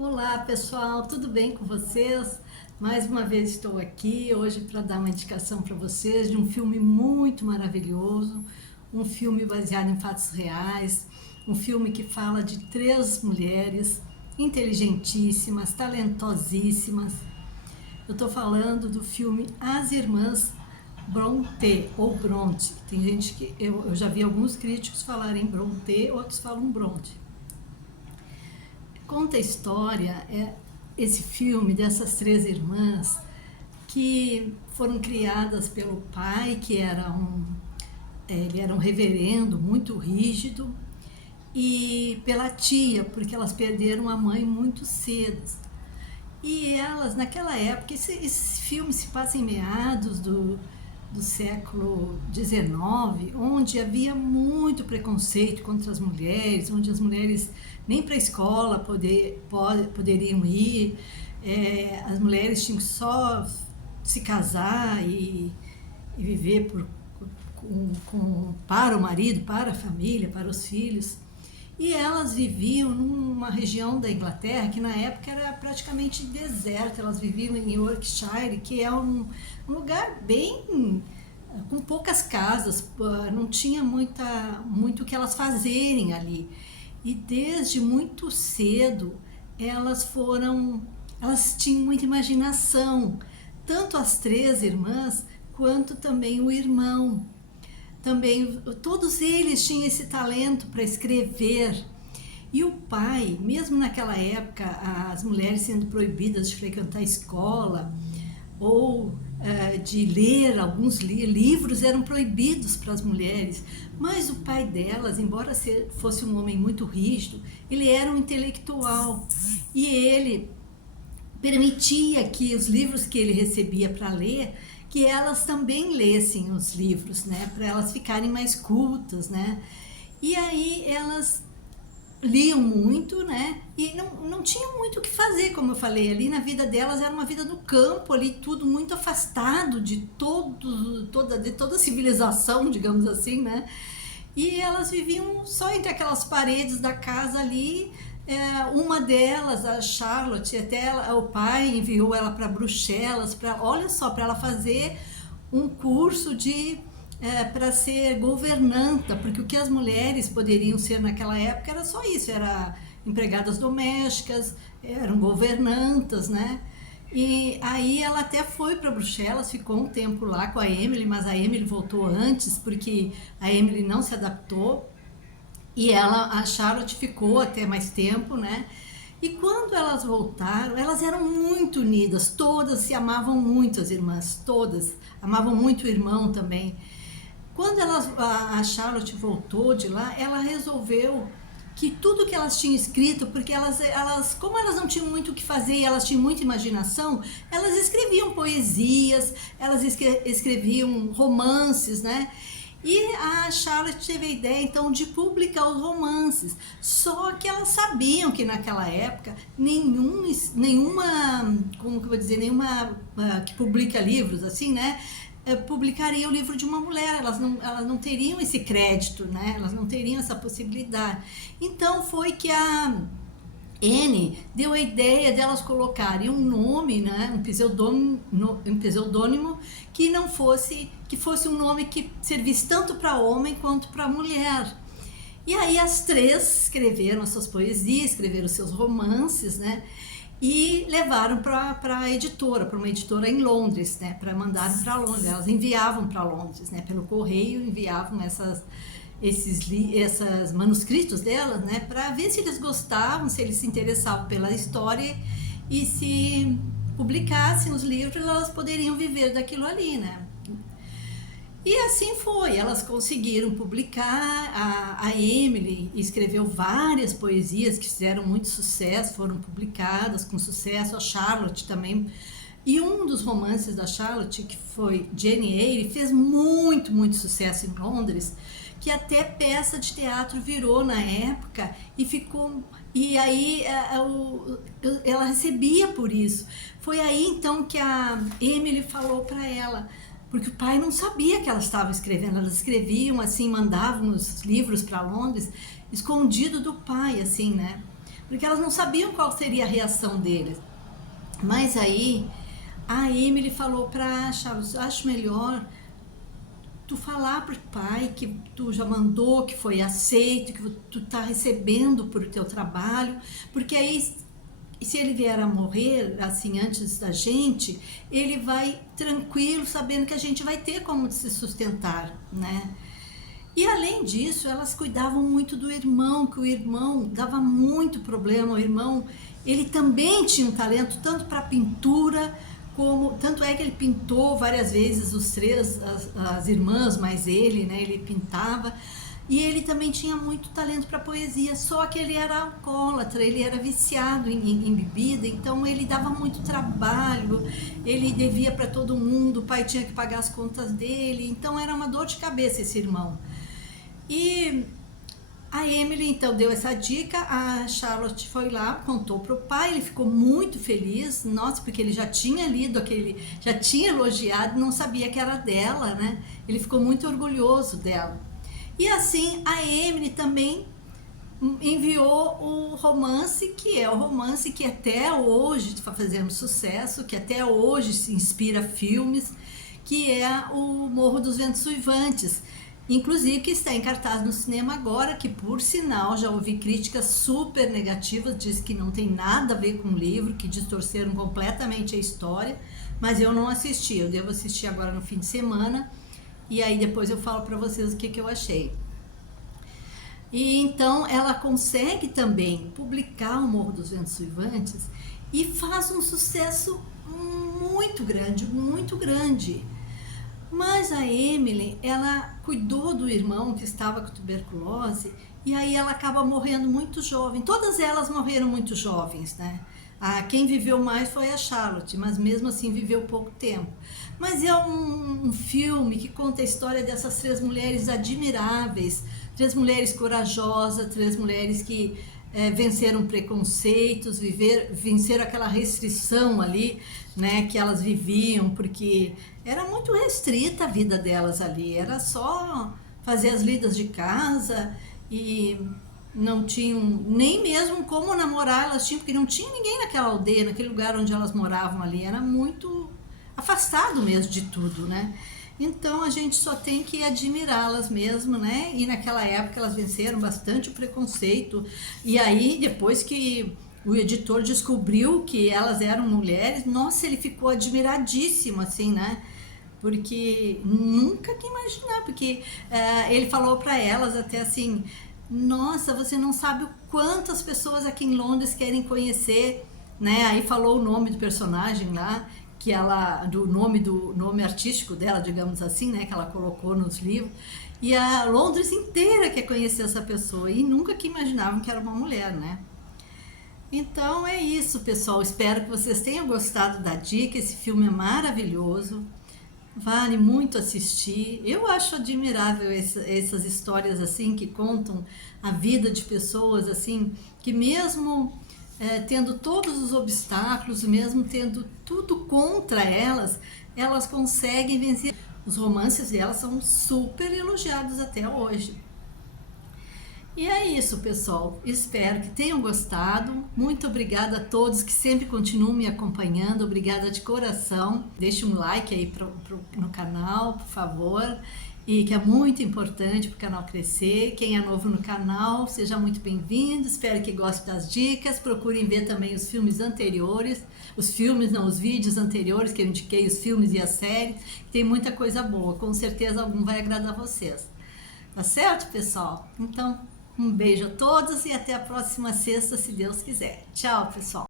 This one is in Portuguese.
Olá pessoal, tudo bem com vocês? Mais uma vez estou aqui hoje para dar uma indicação para vocês de um filme muito maravilhoso, um filme baseado em fatos reais, um filme que fala de três mulheres inteligentíssimas, talentosíssimas. Eu estou falando do filme As Irmãs Brontë ou Bronte. Tem gente que eu já vi alguns críticos falarem Brontë, outros falam Bronte. Conta a história, esse filme dessas três irmãs que foram criadas pelo pai, que ele era um reverendo muito rígido, e pela tia, porque elas perderam a mãe muito cedo. E elas, naquela época, esse filme se passa em meados do século XIX, onde havia muito preconceito contra as mulheres, onde as mulheres nem para a escola poderiam ir, as mulheres tinham que só se casar e viver para o marido, para a família, para os filhos. E elas viviam numa região da Inglaterra que na época era praticamente deserta. Elas viviam em Yorkshire, que é um lugar bem com poucas casas, não tinha muito o que elas fazerem ali. E desde muito cedo elas tinham muita imaginação, tanto as três irmãs quanto também o irmão. Também todos eles tinham esse talento para escrever. E o pai, mesmo naquela época, as mulheres sendo proibidas de frequentar a escola ou de ler alguns livros, eram proibidos para as mulheres. Mas o pai delas, embora fosse um homem muito rígido, ele era um intelectual e ele permitia que os livros que ele recebia para ler, que elas também lessem os livros, né, para elas ficarem mais cultas, né? E aí elas liam muito, né? E não tinham muito o que fazer, como eu falei, ali na vida delas era uma vida no campo, ali tudo muito afastado de toda a civilização, digamos assim, né? E elas viviam só entre aquelas paredes da casa ali. Uma delas, a Charlotte, o pai enviou ela para Bruxelas, olha só, para ela fazer um curso para ser governanta, porque o que as mulheres poderiam ser naquela época era só isso, era empregadas domésticas, eram governantas, né? E aí ela até foi para Bruxelas, ficou um tempo lá com a Emily, mas a Emily voltou antes, porque a Emily não se adaptou, e a Charlotte ficou até mais tempo, né? E quando elas voltaram, elas eram muito unidas, todas se amavam muito, as irmãs, todas, amavam muito o irmão também. Quando a Charlotte voltou de lá, ela resolveu que tudo que elas tinham escrito, porque como elas não tinham muito o que fazer e elas tinham muita imaginação, elas escreviam poesias, elas escreviam romances, né? E a Charlotte teve a ideia então de publicar os romances, só que elas sabiam que naquela época nenhuma, como que eu vou dizer, nenhuma que publica livros assim, né, publicaria o livro de uma mulher, elas não teriam esse crédito, né, elas não teriam essa possibilidade. Então foi que a Anne deu a ideia delas colocarem um nome, né, um pseudônimo que fosse um nome que servisse tanto para homem quanto para mulher. E aí as três escreveram as suas poesias, escreveram os seus romances, né, e levaram para uma editora em Londres, né, para mandar para Londres. Elas enviavam para Londres, né, pelo correio, enviavam esses manuscritos delas, né, para ver se eles gostavam, se eles se interessavam pela história, e se publicassem os livros, elas poderiam viver daquilo ali, né. E assim foi, elas conseguiram publicar. A Emily escreveu várias poesias que fizeram muito sucesso, foram publicadas com sucesso, a Charlotte também. E um dos romances da Charlotte, que foi Jane Eyre, fez muito, muito sucesso em Londres, que até peça de teatro virou na época e ficou. E aí ela recebia por isso. Foi aí então que a Emily falou para ela, porque o pai não sabia que elas estavam escrevendo, elas escreviam assim, mandavam os livros para Londres, escondido do pai, assim, né? porque elas não sabiam qual seria a reação deles. Mas aí a Emily falou para Charles, acho melhor tu falar pro pai que tu já mandou, que foi aceito, que tu tá recebendo por teu trabalho, porque aí se ele vier a morrer assim antes da gente, ele vai tranquilo, sabendo que a gente vai ter como se sustentar, né? E além disso, elas cuidavam muito do irmão, que o irmão dava muito problema. O irmão, ele também tinha um talento tanto para pintura, como tanto é que ele pintou várias vezes os três, as irmãs, mais ele, né? Ele pintava. E ele também tinha muito talento para poesia, só que ele era alcoólatra, ele era viciado em bebida, então ele dava muito trabalho, ele devia para todo mundo, o pai tinha que pagar as contas dele, então era uma dor de cabeça esse irmão. E a Emily então deu essa dica, a Charlotte foi lá, contou pro pai, ele ficou muito feliz, nossa, porque ele já tinha lido aquele, já tinha elogiado, não sabia que era dela, né? Ele ficou muito orgulhoso dela. E assim a Emily também enviou o romance, que é o romance que até hoje está fazendo sucesso, que até hoje se inspira filmes, que é o Morro dos Ventos Uivantes. Inclusive que está em cartaz no cinema agora, que por sinal já ouvi críticas super negativas, diz que não tem nada a ver com o livro, que distorceram completamente a história, mas eu não assisti, eu devo assistir agora no fim de semana, e aí depois eu falo para vocês o que eu achei. E então ela consegue também publicar o Morro dos Ventos Uivantes e faz um sucesso muito grande, muito grande. Mas a Emily, ela cuidou do irmão que estava com tuberculose e aí ela acaba morrendo muito jovem. Todas elas morreram muito jovens, né? Quem viveu mais foi a Charlotte, mas mesmo assim viveu pouco tempo. Mas é um filme que conta a história dessas três mulheres admiráveis, três mulheres corajosas, três mulheres que venceram preconceitos, venceram aquela restrição ali, né, que elas viviam, porque era muito restrita a vida delas ali, era só fazer as lidas de casa e não tinham nem mesmo como namorar, elas tinham, porque não tinha ninguém naquela aldeia, naquele lugar onde elas moravam ali, era muito afastado mesmo de tudo, né? Então a gente só tem que admirá-las mesmo, né? E naquela época elas venceram bastante o preconceito. E aí, depois que o editor descobriu que elas eram mulheres, nossa, ele ficou admiradíssimo, assim, né? Porque nunca que imaginar, porque ele falou para elas até assim, nossa, você não sabe o quanto as pessoas aqui em Londres querem conhecer, né? Aí falou o nome do personagem lá, que ela, do nome artístico dela, digamos assim, né, que ela colocou nos livros, e a Londres inteira quer conhecer essa pessoa e nunca que imaginavam que era uma mulher, né? Então é isso, pessoal, espero que vocês tenham gostado da dica, esse filme é maravilhoso, vale muito assistir. Eu acho admirável essas histórias assim que contam a vida de pessoas assim, que mesmo tendo todos os obstáculos, mesmo tendo tudo contra elas, elas conseguem vencer. Os romances delas são super elogiados até hoje. E é isso, pessoal. Espero que tenham gostado. Muito obrigada a todos que sempre continuam me acompanhando. Obrigada de coração. Deixe um like aí no canal, por favor. E que é muito importante para o canal crescer. Quem é novo no canal, seja muito bem-vindo. Espero que goste das dicas. Procurem ver também os filmes anteriores. Os filmes, não, os vídeos anteriores que eu indiquei, os filmes e as séries. Tem muita coisa boa. Com certeza algum vai agradar vocês. Tá certo, pessoal? Então, um beijo a todos e até a próxima sexta, se Deus quiser. Tchau, pessoal!